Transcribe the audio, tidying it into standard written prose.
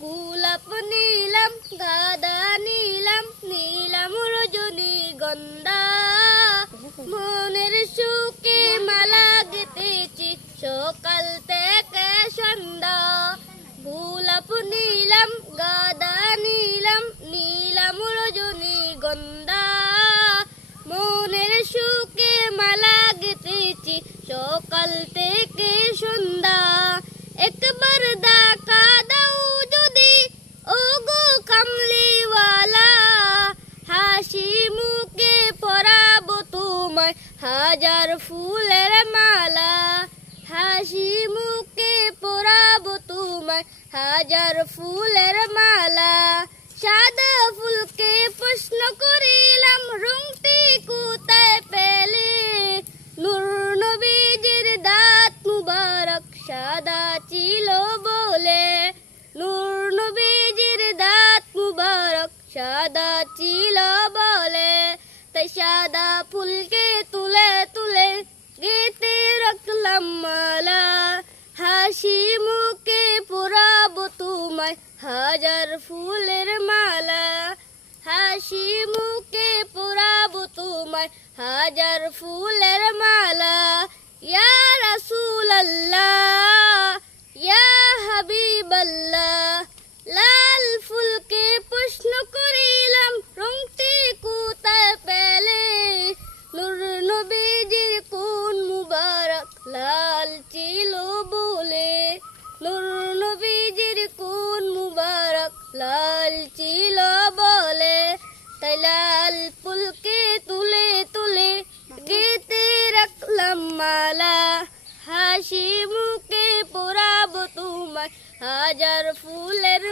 গোলাপ নীলাম গাঁদা নীলাম নীলাম রজনীগন্ধা মনের সুখে মালা গেঁথেছি সকাল থেকে সন্ধ্যা গোলাপ নীলাম গাঁদা নীলাম নীলাম রজনীগন্ধা মনের সুখে মালা গেঁথেছি সকাল থেকে সন্ধ্যা একবার দেখা দাও যদি ওগো কামলিওয়ালা হাসি মুখে পরাবো তোমায় হাজার ফুলের মালা হাসি মুখে পরাবো তোমায় হাজার ফুলের মালা সাদা ফুলকে প্রশ্ন করিলাম রংটি কোথায় পেলে নূর নবীজির দাঁত মুবারক সাদা ছিল বলে নূর নবীজির দাঁত মুবারক সাদা ছিল বলে তাই সাদা ফুলকে তুলে তুলে গেঁথে রাখলাম মালা হাসি মুখে পরাবো তোমায় হাজার ফুলের মালা হাসি মুখে পরাবো তোমায় হাজার ফুলের মালা ইয়া রাসূলুল্লাহ ইয়া হাবিবাল্লাহ লাল ফুলকে প্রশ্ন করিলাম রংটি কোথায় পেলে নূর নবীজির কোন মুবারক লাল ছিল বলে নূর নবীজির কোন মুবারক লাল ছিল বলে তাই লাল ফুলকে তুলে তুলে গেঁথে রাখলাম মালা হাসি মুখে পরাবো তোমায় হাজার ফুলের